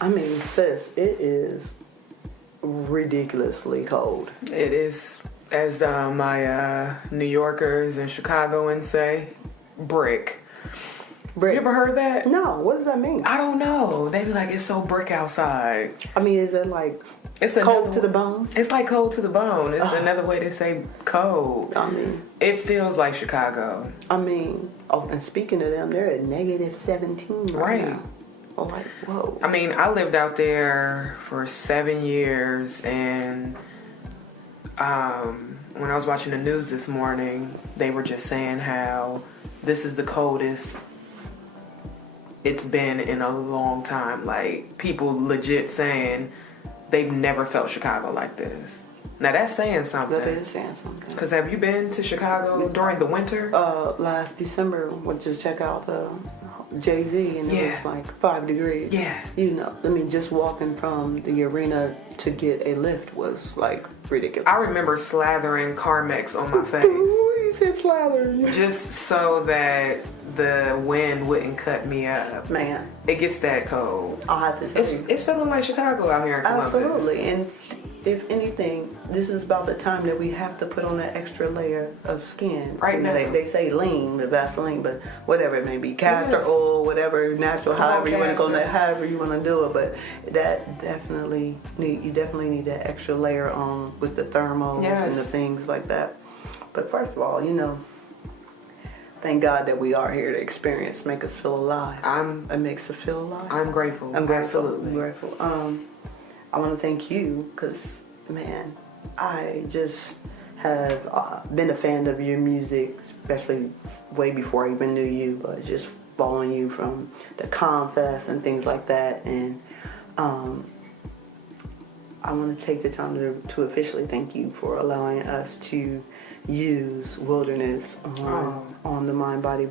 I mean, sis, it is ridiculously cold. It is, as my New Yorkers and Chicagoans say, brick. Brick. You ever heard that? No, what does that mean? I don't know. They be like, it's so brick outside. I mean, is it like it's cold to the bone? It's like cold to the bone. It's another way to say cold. I mean, it feels like Chicago. I mean, and speaking of them, they're at -17 right now. I'm like, whoa. I mean, I lived out there for 7 years, and when I was watching the news this morning, they were just saying how this is the coldest it's been in a long time. Like, people legit saying they've never felt Chicago like this. Now, that's saying something. That is saying something. Because have you been to Chicago during the winter? Last December, went to check out Jay-Z, and it was like 5 degrees. Yeah. You know, I mean, just walking from the arena to get a lift was like ridiculous. I remember slathering Carmex on my face. Ooh, you said slathering. Just so that the wind wouldn't cut me up. Man. It gets that cold. I'll have to say. It's feeling like Chicago out here in Columbus. Absolutely. And if anything, this is about the time that we have to put on that extra layer of skin. Right now. They say lean, the Vaseline, but whatever it may be, castor oil, whatever, natural, however you want to go, however you want to do it. But that definitely you definitely need that extra layer on with the thermals and the things like that. But first of all, you know, thank God that we are here to experience, make us feel alive. It makes us feel alive. I'm grateful. I'm grateful. Absolutely. I'm grateful. I want to thank you because, man, I just have been a fan of your music, especially way before I even knew you, but just following you from the Confest and things like that. And I want to take the time to officially thank you for allowing us to use Wilderness on the Mind Body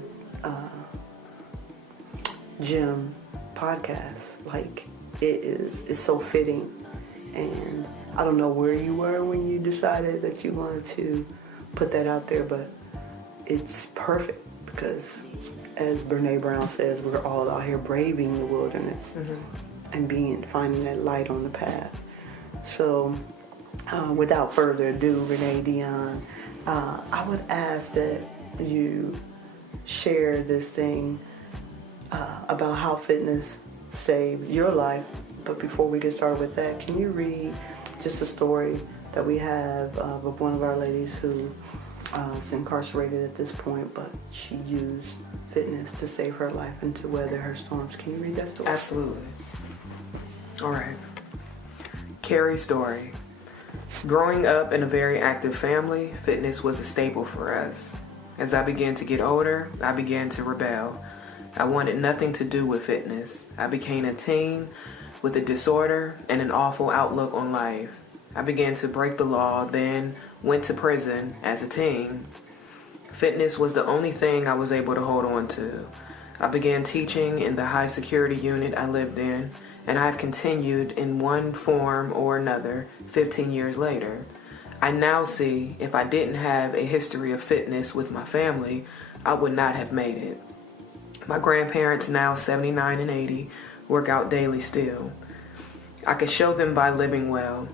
Gym podcast. Like, it's so fitting, and I don't know where you were when you decided that you wanted to put that out there, but it's perfect because, as Brene Brown says, we're all out here braving the wilderness and finding that light on the path. So without further ado, Renee Dion, I would ask that you share this thing about how fitness saved your life. But before we get started with that, can you read just a story that we have of one of our ladies who is incarcerated at this point, but she used fitness to save her life and to weather her storms. Can you read that story? Absolutely. All right. Carrie's story. Growing up in a very active family, fitness was a staple for us. As I began to get older, I began to rebel. I wanted nothing to do with fitness. I became a teen with a disorder and an awful outlook on life. I began to break the law, then went to prison as a teen. Fitness was the only thing I was able to hold on to. I began teaching in the high security unit I lived in, and I've continued in one form or another 15 years later. I now see if I didn't have a history of fitness with my family, I would not have made it. My grandparents, now 79 and 80, work out daily still. I could show them by living well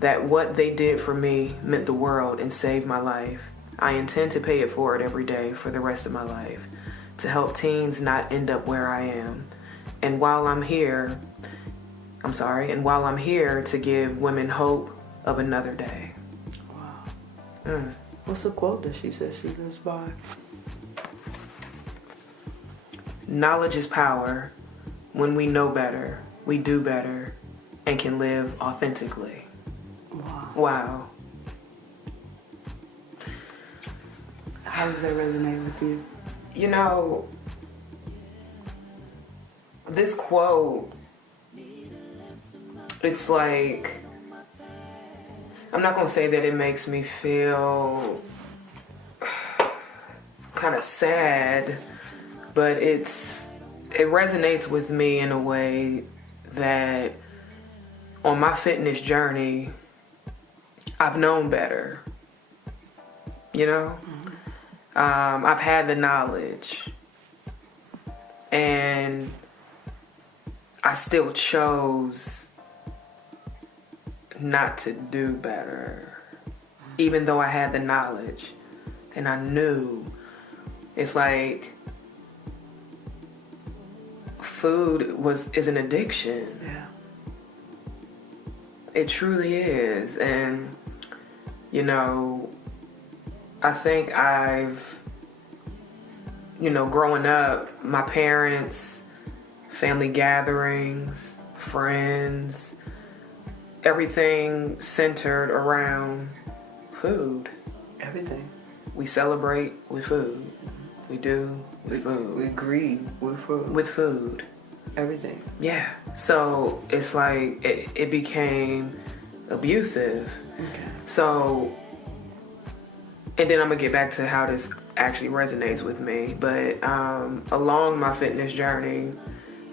that what they did for me meant the world and saved my life. I intend to pay it forward every day for the rest of my life to help teens not end up where I am. And while I'm here to give women hope of another day. Wow. What's the quote that she says she lives by? Knowledge is power. When we know better, we do better and can live authentically. Wow. How does that resonate with you? You know, this quote, it's like, I'm not going to say that it makes me feel kind of sad, but it resonates with me in a way that on my fitness journey, I've known better. You know? I've had the knowledge. And I still chose not to do better, even though I had the knowledge and I knew. It's like food is an addiction. Yeah. It truly is. And I think I've growing up, my parents, family gatherings, friends, everything centered around food. Everything. We celebrate with food. We do with food. We grieve with food. With food. Everything. Yeah. So it's like it became abusive. Okay. So, and then I'm gonna get back to how this actually resonates with me. But along my fitness journey,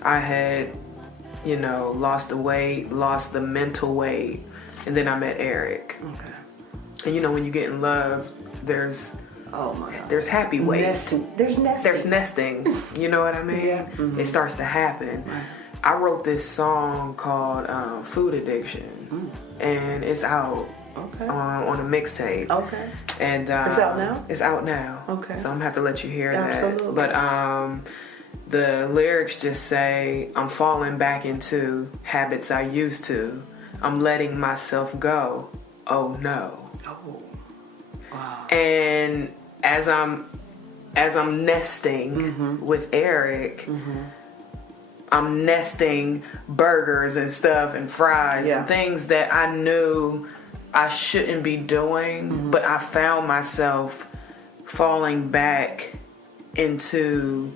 I had, lost the weight, lost the mental weight, and then I met Eric. Okay. And when you get in love, there's Oh my God. There's happy weight. There's nesting. There's nesting. You know what I mean? Yeah. Mm-hmm. It starts to happen. Right. I wrote this song called Food Addiction. And it's out on a mixtape. Okay. And it's out now? It's out now. Okay. So I'm going to have to let you hear Absolutely. that. But the lyrics just say, I'm falling back into habits I used to. I'm letting myself go. Oh no. Oh. Wow. And as I'm nesting with Eric, I'm nesting burgers and stuff and fries and things that I knew I shouldn't be doing, but I found myself falling back into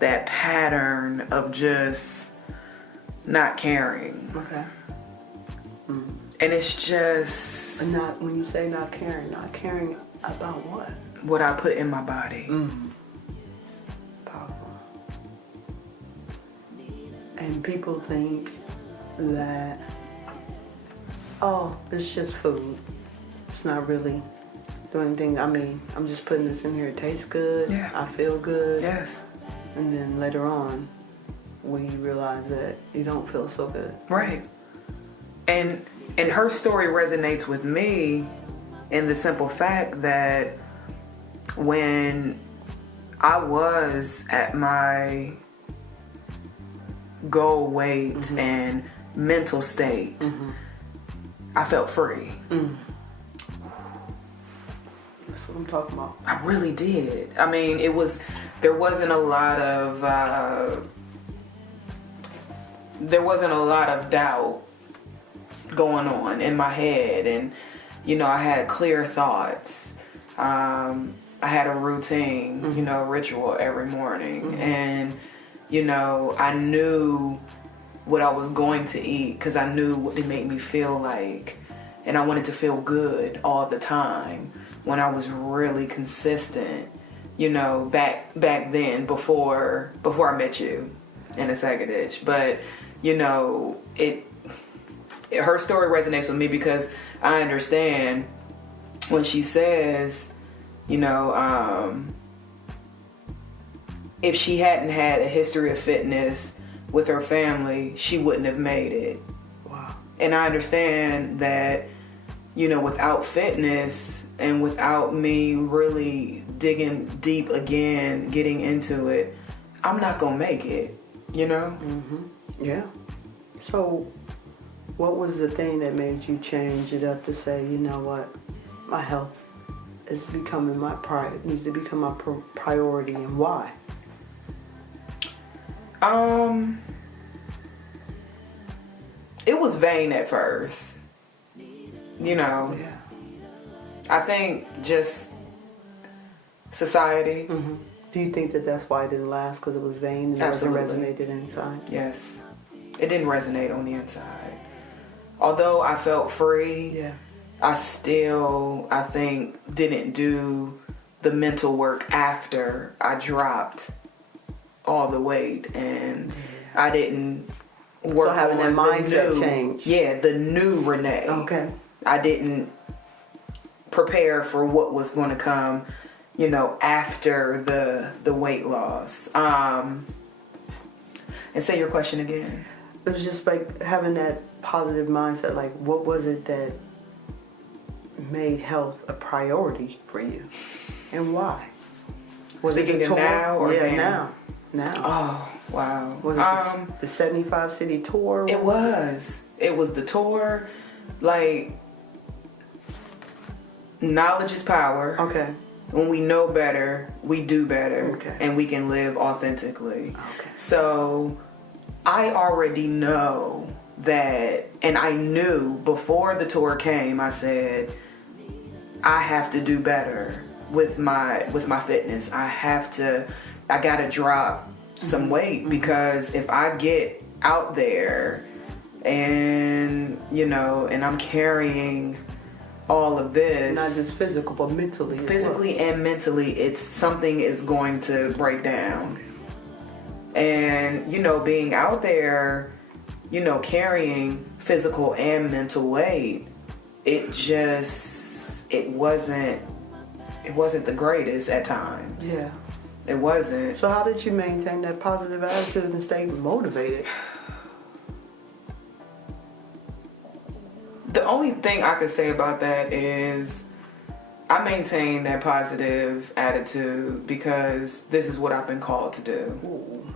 that pattern of just not caring. Okay. And it's just Not when you say not caring about what? what I put in my body. Powerful. And people think that, it's just food. It's not really doing anything. I mean, I'm just putting this in here. It tastes good. Yeah. I feel good. Yes. And then later on, we realize that you don't feel so good. Right. And her story resonates with me in the simple fact that when I was at my goal weight and mental state, I felt free. That's what I'm talking about. I really did. I mean, there wasn't a lot of doubt going on in my head, and I had clear thoughts. I had a routine, ritual every morning, and I knew what I was going to eat because I knew what it made me feel like, and I wanted to feel good all the time. When I was really consistent, back then before I met you in a second ditch, but her story resonates with me because I understand when she says, if she hadn't had a history of fitness with her family, she wouldn't have made it. Wow. And I understand that, without fitness and without me really digging deep again, getting into it, I'm not going to make it, Yeah. So, what was the thing that made you change it up to say, you know what, my health is becoming my needs to become my priority, and why? It was vain at first, Yeah. I think just society. Do you think that that's why it didn't last, because it was vain and it wasn't resonated inside? Yes. It didn't resonate on the inside. Although I felt free, Yeah. I still, I think, didn't do the mental work after I dropped all the weight, and I didn't work So having that on mindset change. Yeah, the new Renee. Okay. I didn't prepare for what was going to come, after the weight loss. And say your question again. It was just like having that positive mindset. Like, what was it that made health a priority for you, and why? Was Speaking it the of tour? now or yeah, then? now. Oh, wow. Was it the 75 city tour? It was. It was the tour. Like, knowledge is power. Okay. When we know better, we do better. Okay. And we can live authentically. Okay. So, I already know that, and I knew before the tour came, I said, I have to do better with my fitness. I gotta drop some weight, because if I get out there and, you know, and I'm carrying all of this, not just physical but mentally and mentally, it's something is going to break down. And, you know, being out there, you know, carrying physical and mental weight, it wasn't the greatest at times. Yeah. It wasn't. So how did you maintain that positive attitude and stay motivated? The only thing I could say about that is I maintain that positive attitude because this is what I've been called to do. Ooh.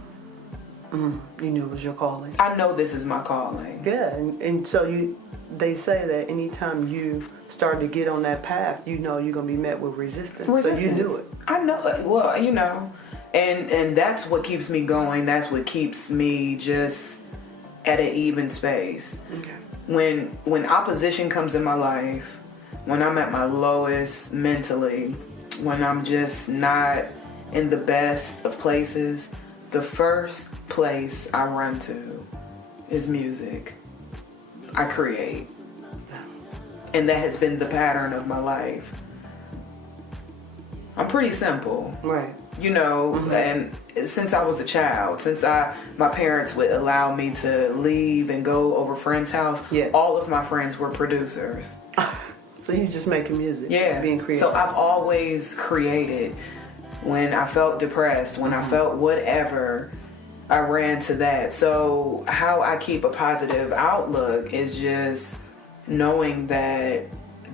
You knew it was your calling. I know this is my calling. Yeah, and so they say that anytime you start to get on that path, you know you're going to be met with resistance. So you knew it. I know it. Well, you know, and that's what keeps me going. That's what keeps me just at an even space. Okay. When opposition comes in my life, when I'm at my lowest mentally, when I'm just not in the best of places, the first place I run to is music. I create. And that has been the pattern of my life. I'm pretty simple. Right. You know, and since I was a child, my parents would allow me to leave and go over friends' house, all of my friends were producers. So you just making music. Yeah. Being creative. So I've always created. When I felt depressed, when I felt whatever, I ran to that. So how I keep a positive outlook is just knowing that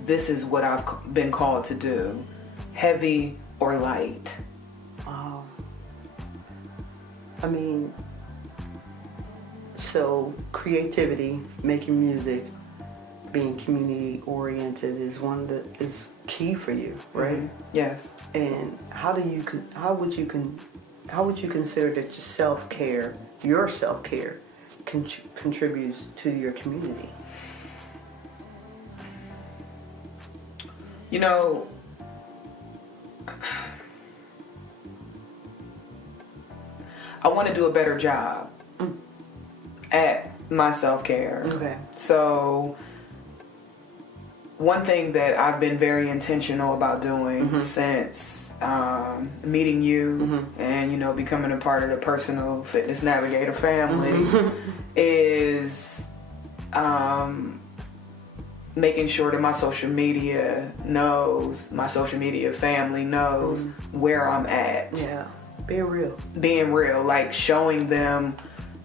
this is what I've been called to do, heavy or light. Wow. I mean, so creativity, making music, being community oriented is key for you, right? Mm-hmm. Yes. And how would you consider that your self-care contributes to your community? You know, I want to do a better job at my self-care. Okay. So one thing that I've been very intentional about doing since meeting you and, you know, becoming a part of the Personal Fitness Navigator family is making sure that my social media family knows where I'm at. Yeah. Being real. Like showing them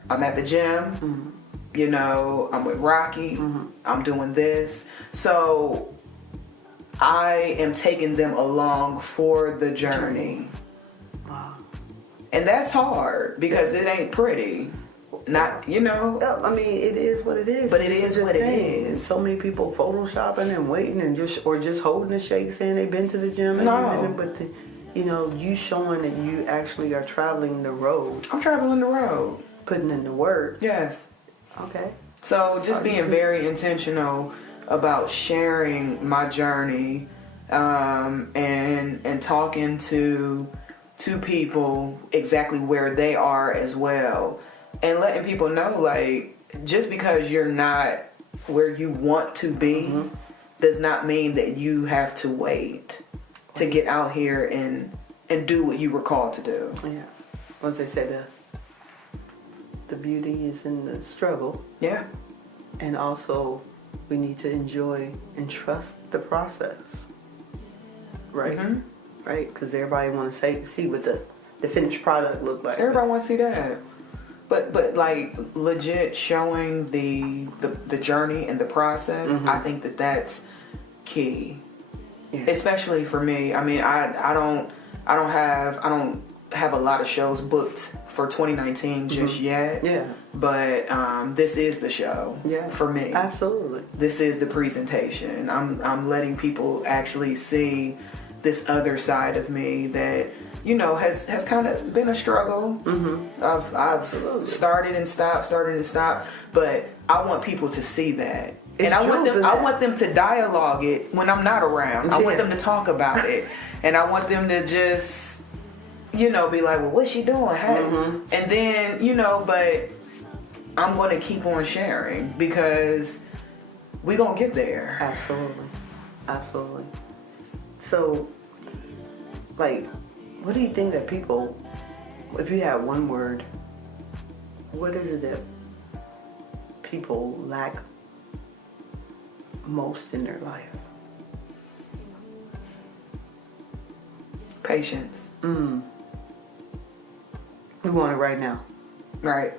I'm at the gym, you know, I'm with Rocky, I'm doing this. So I am taking them along for the journey. Wow. And that's hard because it ain't pretty. Not, you know. I mean, it is what it is. But it is what it is. And so many people photoshopping and waiting and just holding the shake saying they've been to the gym. But you know, you showing that you actually are traveling the road. I'm traveling the road. Putting in the work. Yes. Okay. So just being very intentional about sharing my journey and talking to people exactly where they are as well. And letting people know, like, just because you're not where you want to be does not mean that you have to wait to get out here and do what you were called to do. Yeah. Well, they say the beauty is in the struggle. Yeah. And also, we need to enjoy and trust the process. Right? Right? Because everybody want to see what the finished product look like. Everybody wants to see that. But like legit showing the journey and the process, I think that's key. Yeah. Especially for me. I mean, I don't have a lot of shows booked for 2019 just yet. Yeah. But this is the show for me. Absolutely. This is the presentation. I'm letting people actually see this other side of me that, you know, has kind of been a struggle. I've started and stopped, but I want people to see that. And I want them to dialogue it when I'm not around. I want them to talk about it. And I want them to just, you know, be like, well, what's she doing? How? And then, you know, but I'm going to keep on sharing because we're going to get there. Absolutely. So, like, what do you think that people, if you had one word, what is it that people lack most in their life? Patience. We want it right now. Right.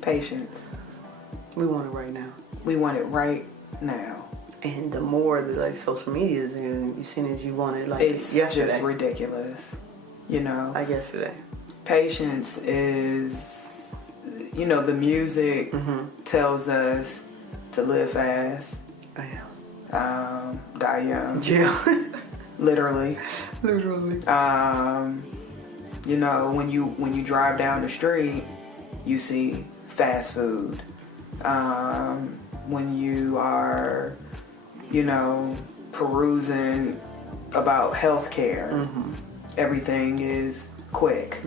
Patience. We want it right now. We want it right now. And the more that like social media is in, you seen as you want it like it's yesterday. Just ridiculous. You know. Like yesterday. Patience is, you know, the music tells us to live fast. Die young. Yeah. Literally. You know, when you drive down the street, you see fast food. When you are, you know, perusing about healthcare, everything is quick.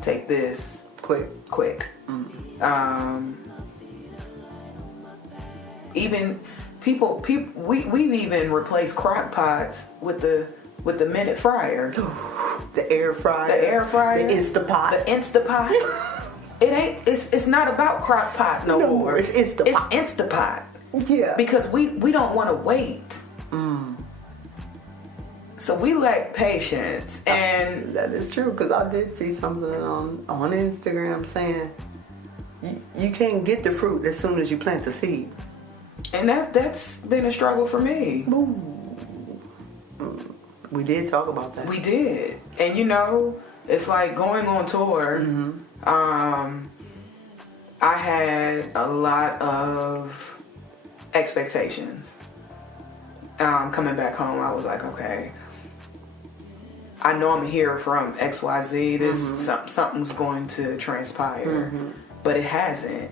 Take this, quick. Even people, we've even replaced crock pots with the minute fryer. The air fryer. The Instapot. It's not about crock pot no more. It's Instapot. It's Instapot. Yeah. Because we don't want to wait. So we lack patience, and that is true. Because I did see something on Instagram saying you can't get the fruit as soon as you plant the seed. And that's been a struggle for me. We did talk about that. We did. And you know, it's like going on tour. I had a lot of expectations. Coming back home, I was like, okay, I know I'm here from XYZ. Something's going to transpire. But it hasn't.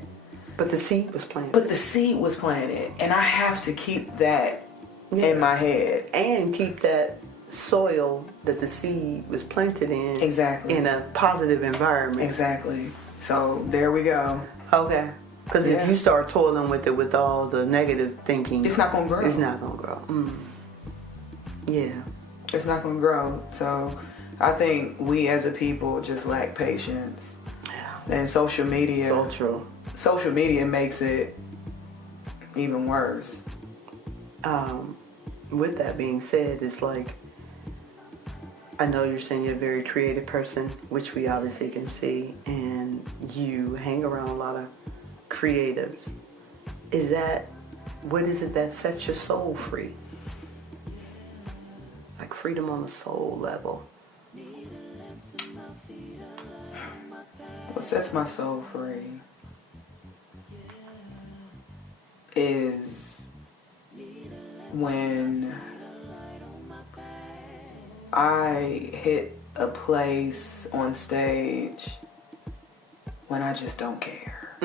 But the seed was planted. And I have to keep that in my head. And keep that soil that the seed was planted in. Exactly. In a positive environment. Exactly. So there we go. Okay. Because if you start toiling with it with all the negative thinking, it's not going to grow. It's not going to grow. Yeah. It's not going to grow. So I think we as a people just lack patience. Yeah. And social media. So true. Social media makes it even worse. With that being said, it's like, I know you're saying you're a very creative person, which we obviously can see, and you hang around a lot of creatives. What is it that sets your soul free? Like freedom on the soul level. What sets my soul free is when I hit a place on stage when I just don't care.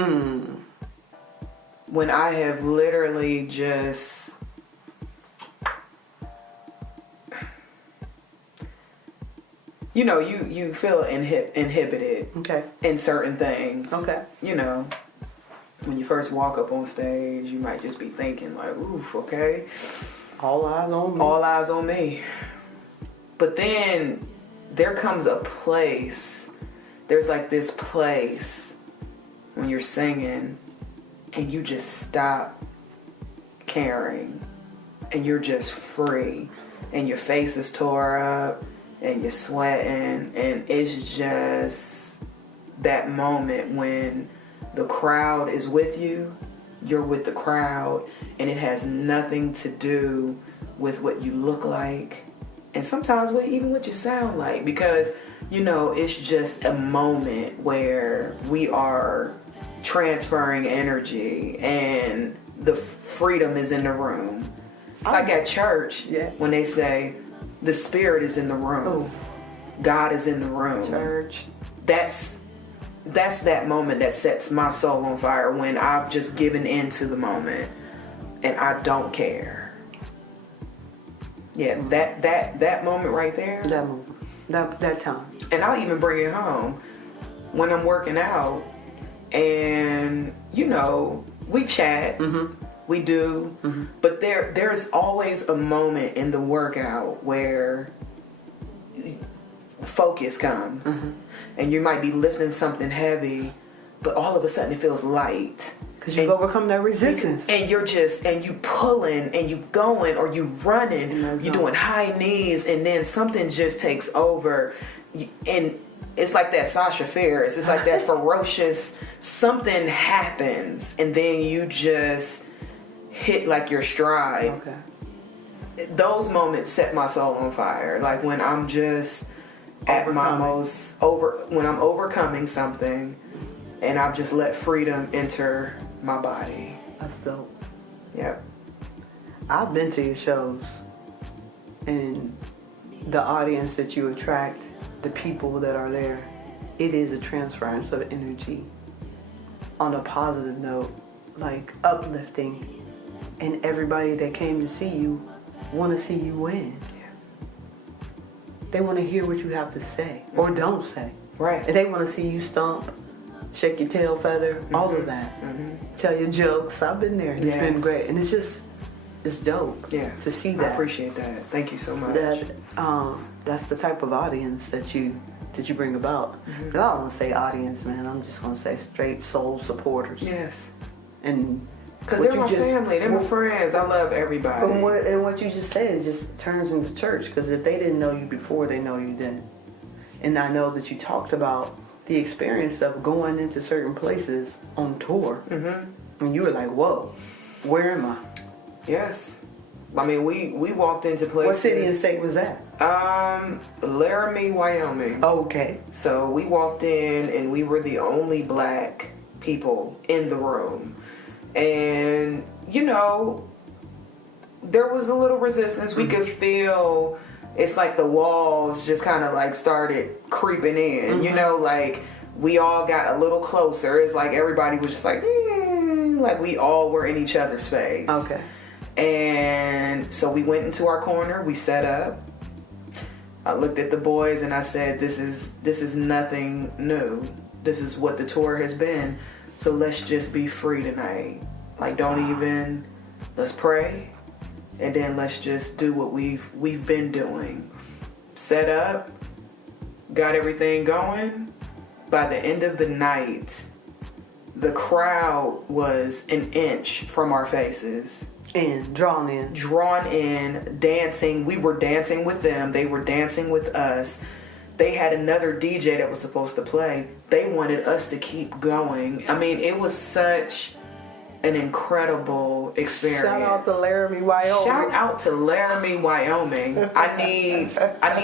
When I have literally just you know, you feel inhibited in certain things. Okay. You know, when you first walk up on stage, you might just be thinking like, oof, okay. All eyes on me. All eyes on me. But then there comes a place, there's like this place when you're singing and you just stop caring and you're just free and your face is tore up and you're sweating and it's just that moment when the crowd is with you, you're with the crowd, and it has nothing to do with what you look like, and sometimes even what you sound like, because, you know, it's just a moment where we are transferring energy and the freedom is in the room. It's like at church, when they say the spirit is in the room, God is in the room. Church. That's that moment that sets my soul on fire, when I've just given into the moment and I don't care. Yeah, that moment right there. That moment. That time. And I'll even bring it home when I'm working out, and, you know, we chat. We do. But there's always a moment in the workout where focus comes. And you might be lifting something heavy, but all of a sudden it feels light. Because you've overcome that resistance. And you pulling, and you going, or you running, you're doing high knees, and then something just takes over. And it's like that Sasha Fierce. It's like that ferocious, something happens, and then you just hit like your stride. Okay. Those moments set my soul on fire. Like when I'm just at my most when I'm overcoming something, and I've just let freedom enter my body. That's dope. Yep. I've been to your shows, and the audience that you attract, the people that are there, it is a transference of energy on a positive note, like uplifting, and everybody that came to see you want to see you win. They want to hear what you have to say or don't say. Right. And they want to see you stomp, shake your tail feather, all of that. Tell your jokes. I've been there. It's been great. And it's dope to see that. I appreciate that. Thank you so much. That's the type of audience that you bring about. And I don't want to say audience, man. I'm just going to say straight soul supporters. Yes. And because they're my family, they're my friends. I love everybody. And what you just said just turns into church, because if they didn't know you before, they know you then. And I know that you talked about the experience of going into certain places on tour. And you were like, whoa, where am I? Yes. I mean, we walked into places. What city and state was that? Laramie, Wyoming. Okay. So we walked in, and we were the only black people in the room. And, you know, there was a little resistance. We could feel, it's like the walls just kind of like started creeping in, you know, like we all got a little closer. It's like everybody was just like we all were in each other's face. Okay. And so we went into our corner, we set up. I looked at the boys and I said, this is nothing new. This is what the tour has been. So let's just be free tonight. Like, let's pray, and then let's just do what we've been doing. Set up, got everything going. By the end of the night, the crowd was an inch from our faces. And drawn in, dancing. We were dancing with them. They were dancing with us. They had another DJ that was supposed to play. They wanted us to keep going. I mean, it was such an incredible experience. Shout out to Laramie, Wyoming. I need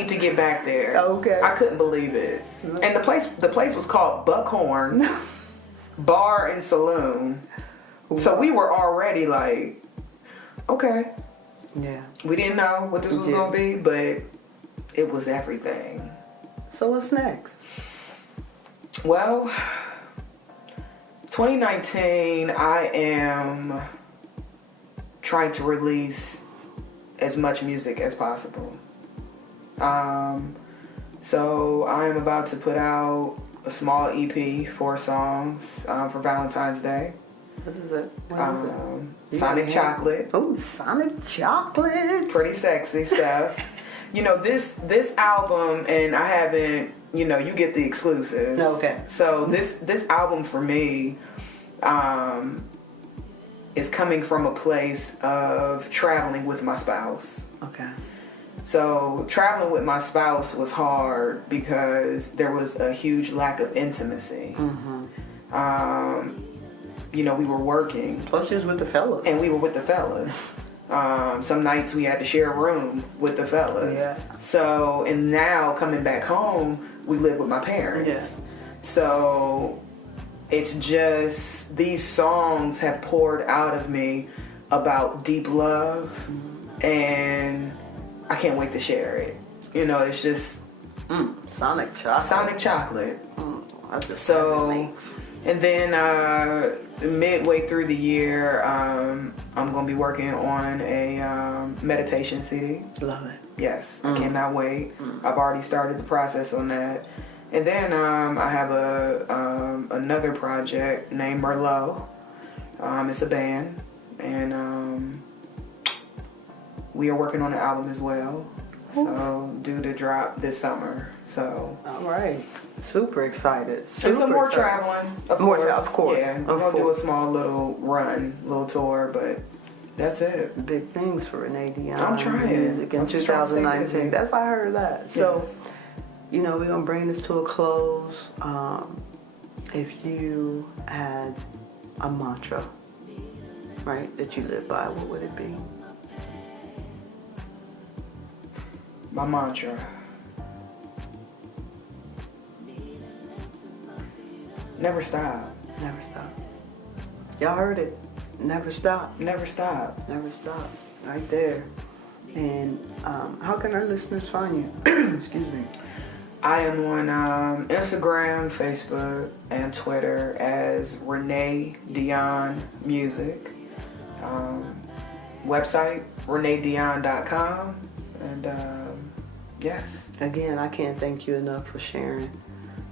to get back there. Okay. I couldn't believe it. And the place was called Buckhorn Bar and Saloon. So we were already like, okay. Yeah. We didn't know what this was going to be, but it was everything. So what's next? Well, 2019, I am trying to release as much music as possible. So I'm about to put out a small EP, 4 songs, for Valentine's Day. What is it? Sonic Chocolate. Oh, Sonic Chocolate. Pretty sexy stuff. You know, this album, and I haven't, you know, you get the exclusives. Okay. So this album for me is coming from a place of traveling with my spouse. Okay. So traveling with my spouse was hard because there was a huge lack of intimacy. You know, we were working. Plus, you was with the fellas. And we were with the fellas. Some nights we had to share a room with the fellas. Yeah. So, and now coming back home, we live with my parents. Yeah. So, it's just, these songs have poured out of me about deep love, and I can't wait to share it. You know, it's just... Sonic Chocolate. Sonic Chocolate. That's just So, and then midway through the year, I'm going to be working on a meditation CD. Love it. Yes, I cannot wait. I've already started the process on that. And then I have another project named Merlot. It's a band, and we are working on an album as well. So due to drop this summer. So all right, super excited. And some more traveling, of course. Yeah, we're gonna do a small little tour, but that's it. Big things for Renee Dion. I'm trying. Music in 2019. That's why I heard that. So, Yes. you know, we're gonna bring this to a close. If you had a mantra, right, that you live by, what would it be? My mantra. Never stop. Never stop. Y'all heard it. Never stop. Never stop. Never stop. Right there. And how can our listeners find you? Excuse me. I am on Instagram, Facebook, and Twitter as Renee Dion Music. Website, reneedion.com. And yes. Again, I can't thank you enough for sharing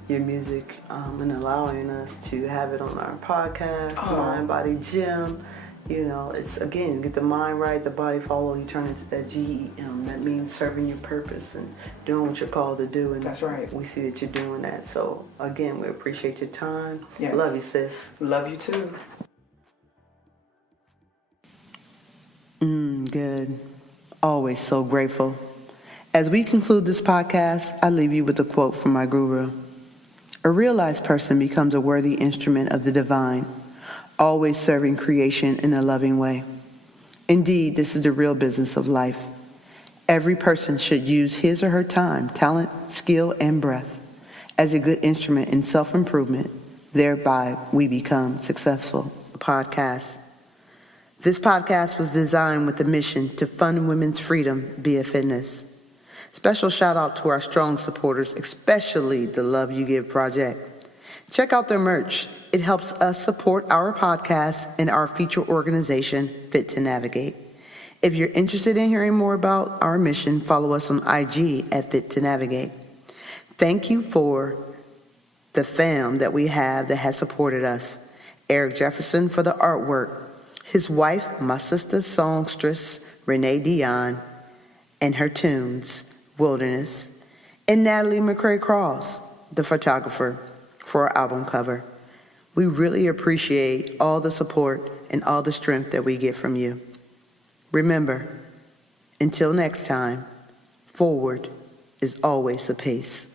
your music and allowing us to have it on our podcast, Mind, Body, Gym. You know, it's, again, get the mind right, the body follow, you turn into that GEM. That means serving your purpose and doing what you're called to do. And that's right. We see that you're doing that. So, again, we appreciate your time. Yes. Love you, sis. Love you too. Good. Always so grateful. As we conclude this podcast, I leave you with a quote from my guru. A realized person becomes a worthy instrument of the divine, always serving creation in a loving way. Indeed, this is the real business of life. Every person should use his or her time, talent, skill, and breath as a good instrument in self-improvement. Thereby, we become successful. Podcast. This podcast was designed with the mission to fund women's freedom via fitness. Special shout out to our strong supporters, especially the Love You Give Project. Check out their merch. It helps us support our podcast and our feature organization, Fit to Navigate. If you're interested in hearing more about our mission, follow us on IG at Fit to Navigate. Thank you for the fam that we have that has supported us. Eric Jefferson for the artwork. His wife, my sister songstress, Renee Dion, and her tunes, Wilderness, and Natalie McCrae Cross, the photographer, for our album cover. We really appreciate all the support and all the strength that we get from you. Remember, until next time, forward is always the pace.